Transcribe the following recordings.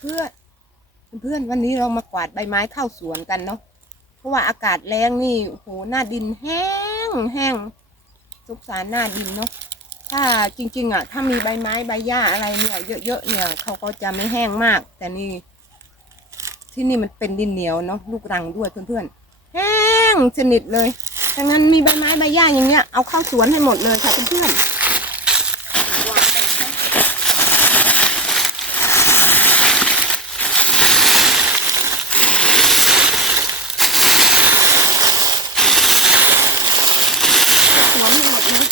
เพื่อนเพื่อนวันนี้เรามากวาดใบไม้เข้าสวนกันเนาะเพราะว่าอากาศแรงนี่โหหน้าดินแห้งแห้งสงสารหน้าดินเนาะถ้าจริง ๆอะถ้ามีใบไม้ใบหญ้าอะไรเนี่ยเยอะๆเนี่ยเขาก็จะไม่แห้งมาก แต่นี่ที่นี่มันเป็นดินเหนียวเนาะลูกรังด้วยเพื่อนๆแห้งสนิทเลยดังนั้นมีใบไม้ใบหญ้าอย่างเงี้ยเอาเข้าสวนให้หมดเลยค่ะเพื่อนๆวางไปค่ะ สวนให้หมดนะ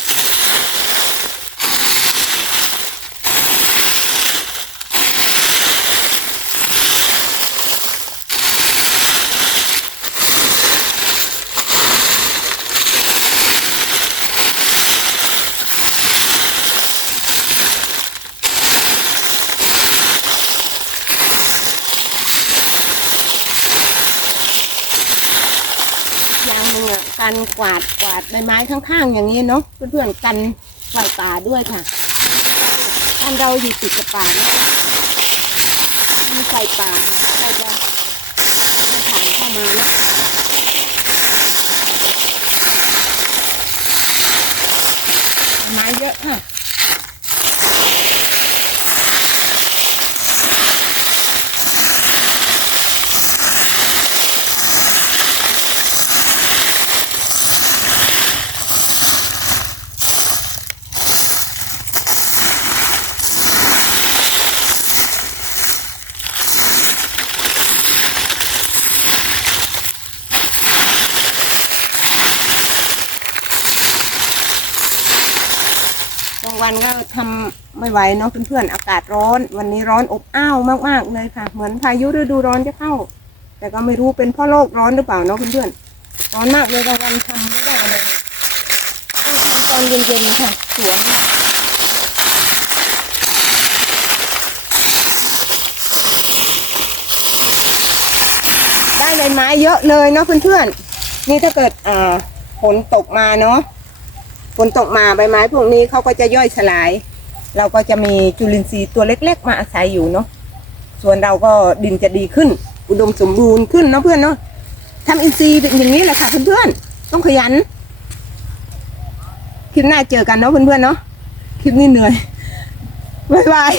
อย่าง หนึ่งอะการกวาดกวาดใบไม้ข้างๆ อย่างนี้เนาะเพื่อนๆกันไฟป่าด้วยค่ะท่านเราอยู่ติดกับป่านะคะมีไฟป่าค่ะเราจะผ่านเข้ามาเนาะไม้เยอะค่ะางวันก็ทำไม่ไหวเนาะเพื่อนๆอากาศร้อน วันนี้ร้อนอบอ้าวมากๆเลยค่ะ เหมือนพายุฤดูร้อนจะเข้า แต่ก็ไม่รู้เป็นเพราะโลกร้อนหรือเปล่าเนาะเพื่อนๆร้อนมากเลยกลางวันทำไม่ได้เลยต้องทำตอนเย็นๆค่ะสวนได้ใบไม้เยอะเลยเนาะเพื่อนๆนี่ถ้าเกิดอ่าฝนตกมาเนาะ นตกมาใบไม้พวกนี้เขาก็จะย่อยสลาย เราก็จะมีจุลินทรีย์ตัวเล็ก ๆ มาอาศัยอยู่เนาะส่วนเราก็ดินจะดีขึ้น อุดมสมบูรณ์ขึ้นเนาะเพื่อนเนาะทำอินทรีย์เป็นอย่างนี้แหละค่ะเพื่อนๆต้องขยันคลิปหน้าเจอกันเนาะเพื่อนๆเนาะคลิปนี้เหนื่อยบ๊ายบาย